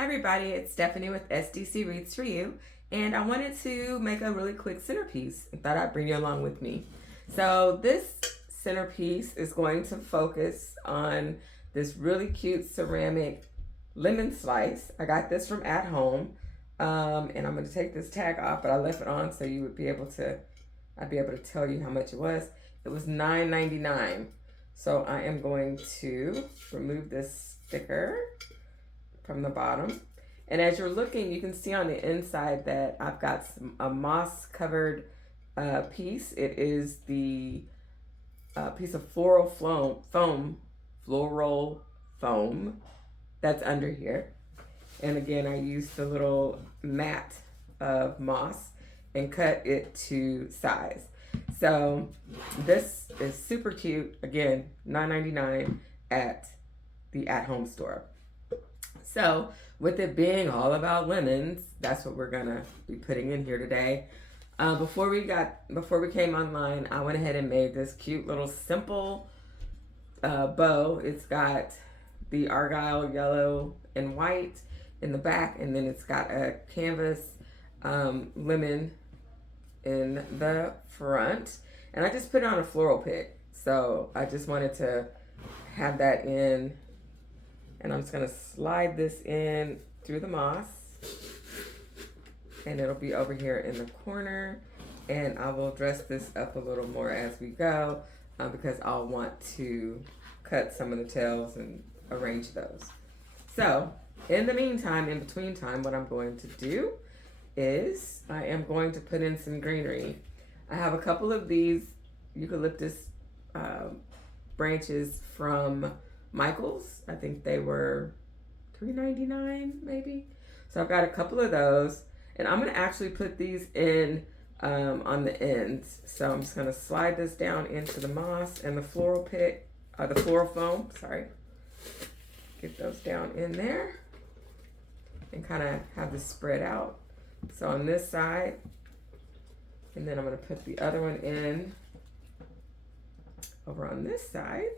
Hi everybody, it's Stephanie with SDC Reads for You, and I wanted to make a really quick centerpiece and thought I'd bring you along with me. So this centerpiece is going to focus on this really cute ceramic lemon slice. I got this from At Home, and I'm going to take this tag off, but I left it on so you would be able to, I'd be able to tell you how much it was. It was $9.99. So I am going to remove this sticker from the bottom, and as you're looking, you can see on the inside that I've got a moss covered piece. It is the piece of floral foam that's under here, and again I used the little mat of moss and cut it to size. So this is super cute. Again, $9.99 at the At Home store. So with it being all about lemons, that's what we're gonna be putting in here today. Before we came online, I went ahead and made this cute little simple bow. It's got the argyle yellow and white in the back, and then it's got a canvas lemon in the front, and I just put it on a floral pick. So I just wanted to have that in. And I'm just gonna slide this in through the moss, and it'll be over here in the corner. And I will dress this up a little more as we go because I'll want to cut some of the tails and arrange those. So in the meantime, in between time, what I'm going to do is I am going to put in some greenery. I have a couple of these eucalyptus branches from Michael's. I think they were $3.99 maybe. So I've got a couple of those, and I'm gonna actually put these in on the ends. So I'm just gonna slide this down into the moss and the floral foam, sorry. Get those down in there and kind of have this spread out. So on this side, and then I'm gonna put the other one in over on this side.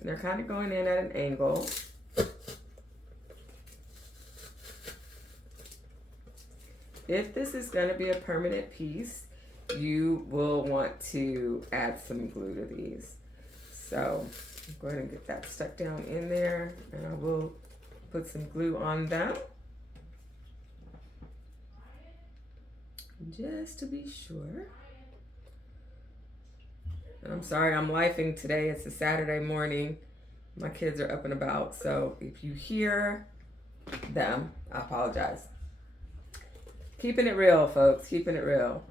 And they're kind of going in at an angle. If this is going to be a permanent piece, you will want to add some glue to these. So go ahead and get that stuck down in there, and I will put some glue on them just to be sure. And I'm sorry, I'm lifing today. It's a Saturday morning. My kids are up and about, so if you hear them, I apologize. Keeping it real, folks, keeping it real.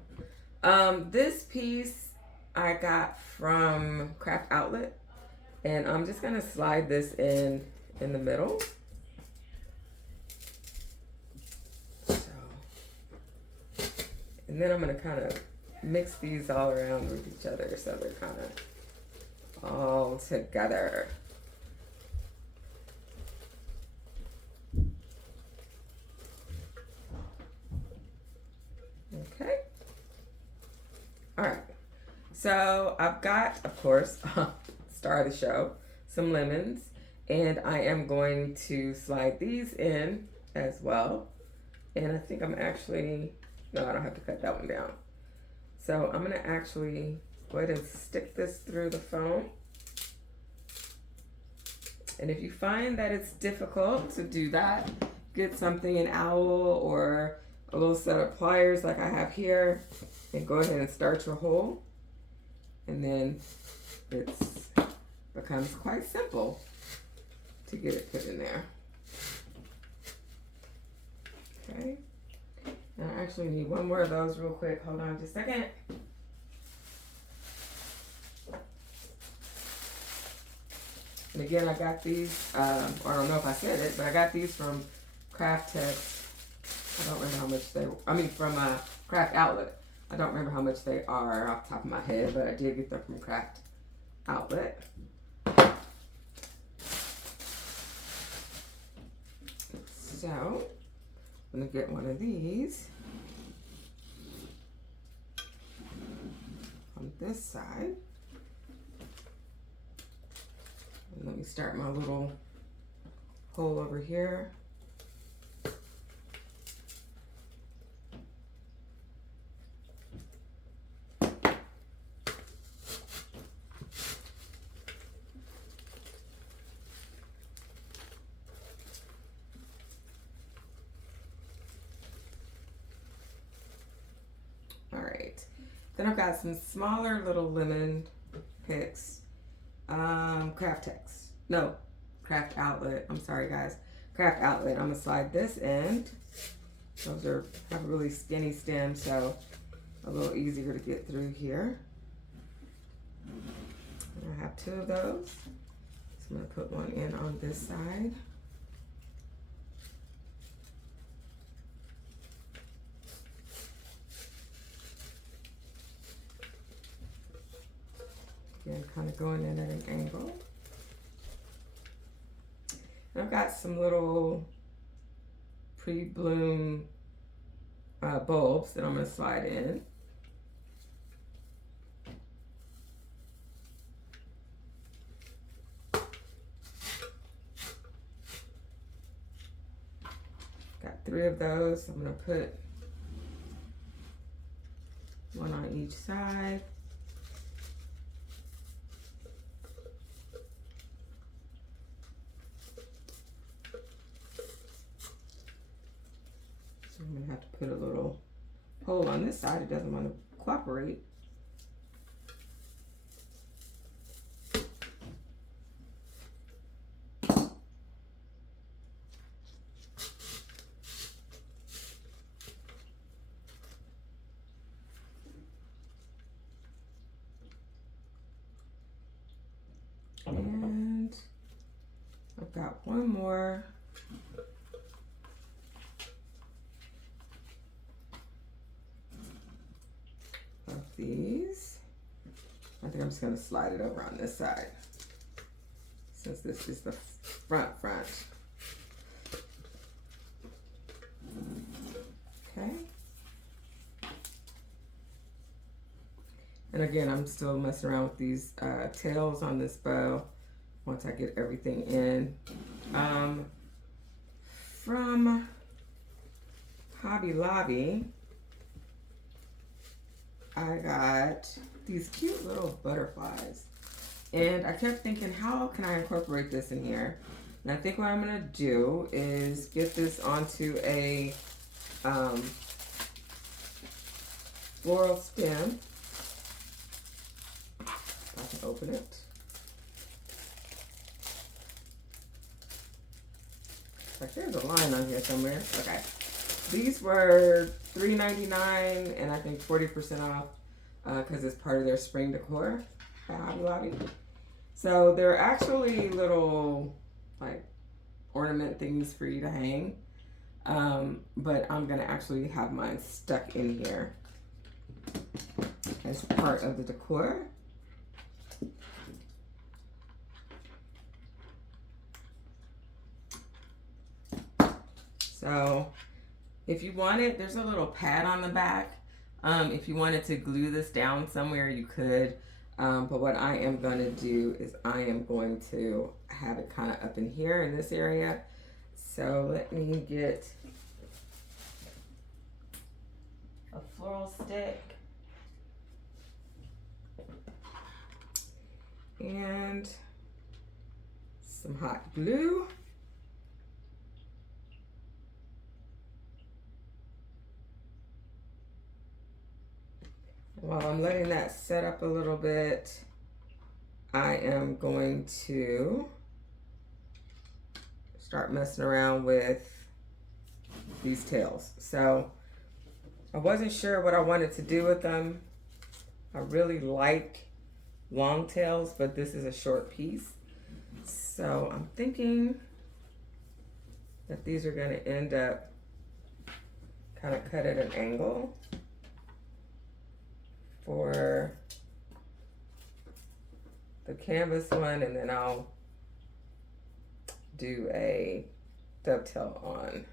This piece I got from Craft Outlet, and I'm just gonna slide this in the middle. So, and then I'm gonna kind of mix these all around with each other so they're kind of all together. Okay. All right. So I've got, of course, star of the show, some lemons, and I am going to slide these in as well. And I think I'm actually, no, I don't have to cut that one down. So I'm gonna actually go ahead and stick this through the foam. And if you find that it's difficult to do that, get something, an owl or a little set of pliers like I have here, and go ahead and start your hole. And then it becomes quite simple to get it put in there. Okay. And I actually need one more of those real quick. Hold on just a second. And again, I got these, or I don't know if I said it, but I got these from Craft Text. I don't remember how much they were. I mean, from Craft Outlet. I don't remember how much they are off the top of my head, but I did get them from Craft Outlet. So I'm gonna get one of these on this side. And let me start my little hole over here. All right, then I've got some smaller little lemon picks. Craft Outlet. I'm sorry, guys. Craft Outlet. I'm gonna slide this end. Those have a really skinny stem, so a little easier to get through here. And I have 2 of those. So I'm gonna put one in on this side. Again, kind of going in at an angle. And I've got some little pre-bloom bulbs that I'm going to slide in. Got 3 of those. I'm going to put one on each side. I'm going to have to put a little hole on this side. It doesn't want to cooperate. And I've got one more. Of these. I think I'm just going to slide it over on this side since this is the front. Okay. And again, I'm still messing around with these tails on this bow once I get everything in. From Hobby Lobby, I got these cute little butterflies. And I kept thinking, how can I incorporate this in here? And I think what I'm gonna do is get this onto a floral stem. I can open it. Like there's a line on here somewhere. Okay. These were $3.99 and I think 40% off because it's part of their spring decor by Hobby Lobby. So they're actually little like ornament things for you to hang. But I'm gonna actually have mine stuck in here as part of the decor. So if you wanted, there's a little pad on the back. If you wanted to glue this down somewhere, you could. But what I am going to do is I am going to have it kind of up in here in this area. So let me get a floral stick and some hot glue. While I'm letting that set up a little bit, I am going to start messing around with these tails. So I wasn't sure what I wanted to do with them. I really like long tails, but this is a short piece. So I'm thinking that these are going to end up kind of cut at an angle for the canvas one, and then I'll do a dovetail on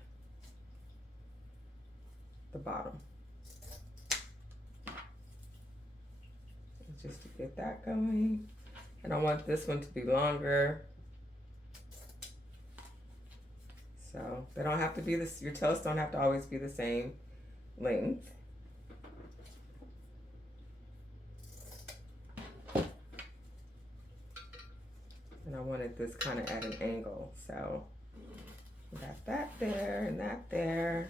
the bottom. Just to get that going. And I want this one to be longer. So they don't have to be this, your toast don't have to always be the same length. And I wanted this kind of at an angle, so we got that there and that there.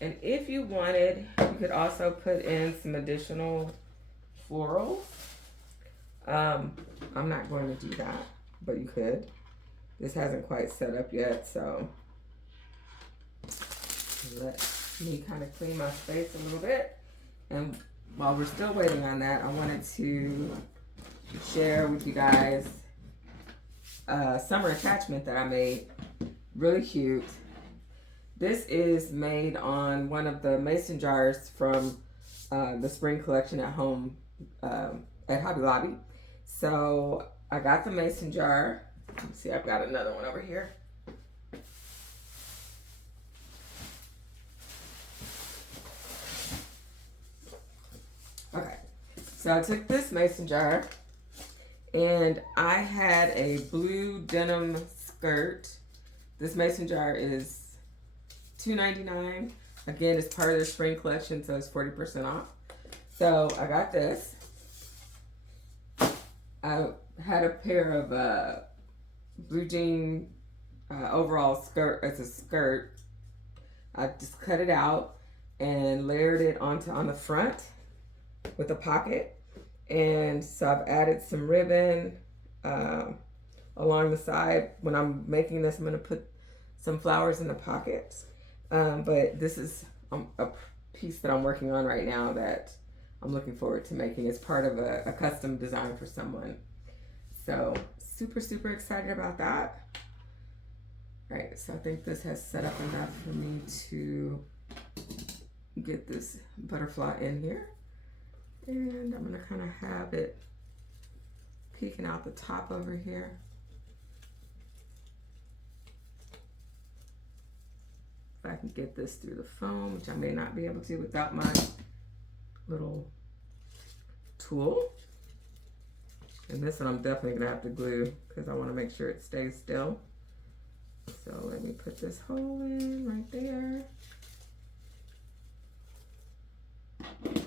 And if you wanted, you could also put in some additional florals. I'm not going to do that, but you could. This hasn't quite set up yet, so let me kind of clean my space a little bit. And while we're still waiting on that, I wanted to share with you guys a summer attachment that I made. Really cute. This is made on one of the mason jars from the spring collection at home at Hobby Lobby. So I got the mason jar. Let's see, I've got another one over here. Okay, so I took this mason jar and I had a blue denim skirt. This mason jar is $2.99. Again, it's part of their spring collection, so it's 40% off. So I got this. I had a pair of blue jean overall skirt as a skirt. I just cut it out and layered it on the front with a pocket. And so I've added some ribbon along the side. When I'm making this, I'm going to put some flowers in the pockets. But this is a piece that I'm working on right now that I'm looking forward to making as part of a custom design for someone. So super, super excited about that. All right, so I think this has set up enough for me to get this butterfly in here. And I'm gonna kind of have it peeking out the top over here. If I can get this through the foam, which I may not be able to without my little tool. And this one I'm definitely gonna have to glue because I want to make sure it stays still. So let me put this hole in right there. And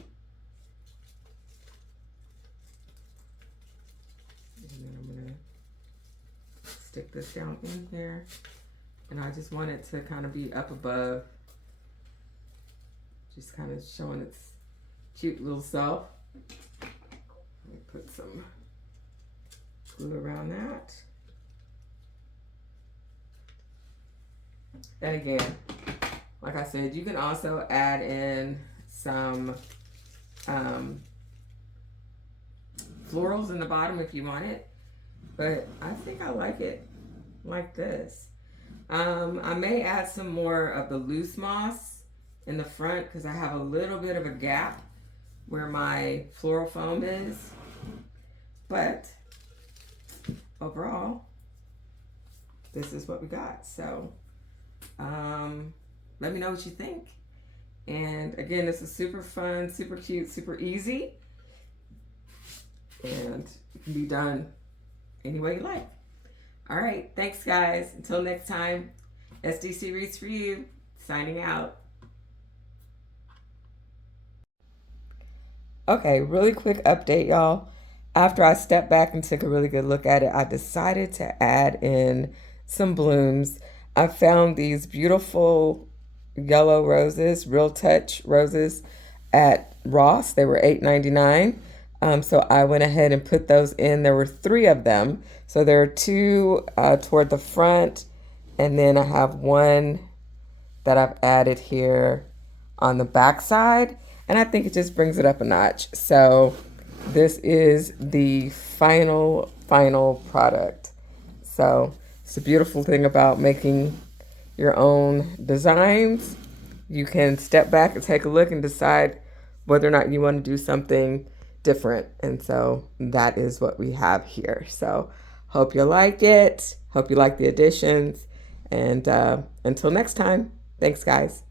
then I'm gonna stick this down in here. And I just want it to kind of be up above, just kind of showing its cute little self. Let me put some glue around that. And again, like I said, you can also add in some florals in the bottom if you want it, but I think I like it like this. I may add some more of the loose moss in the front because I have a little bit of a gap where my floral foam is, but overall, this is what we got. So let me know what you think. And again, this is super fun, super cute, super easy, and it can be done any way you like. All right, thanks guys. Until next time, SDC Reads for You, signing out. Okay, really quick update, y'all. After I stepped back and took a really good look at it, I decided to add in some blooms. I found these beautiful yellow roses, Real Touch roses at Ross. They were $8.99. So I went ahead and put those in. There were 3 of them. So there are 2 toward the front, and then I have 1 that I've added here on the back side. And I think it just brings it up a notch. So this is the final product. So it's a beautiful thing about making your own designs. You can step back and take a look and decide whether or not you want to do something different. And so that is what we have here. So hope you like it. Hope you like the additions. And until next time, thanks guys.